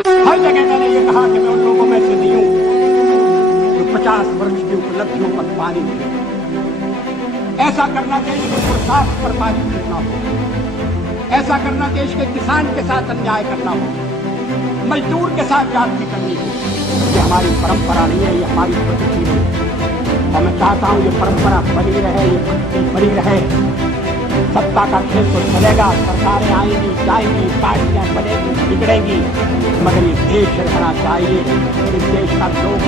हर जगह मैंने ये कहा कि मैं उन लोगों में से नहीं हूं जो 50 वर्ष की उपलब्धियों पर पानी मिले। ऐसा करना देश को पुरुषार्थ पर पानी करना हो, ऐसा करना देश के किसान के साथ अन्याय करना हो, मजदूर के साथ जाति करनी हो। ये हमारी परंपरा नहीं है, ये हमारी प्रकृति है और मैं चाहता हूं ये परंपरा बनी रहे, ये प्रकृति बनी रहे। सत्ता का खेल तो चलेगा, सरकारें आएंगी जाएंगी, पार्टियां बनेगी बिगड़ेंगी, मगर ये देश रहना चाहिए। इस देश का लोग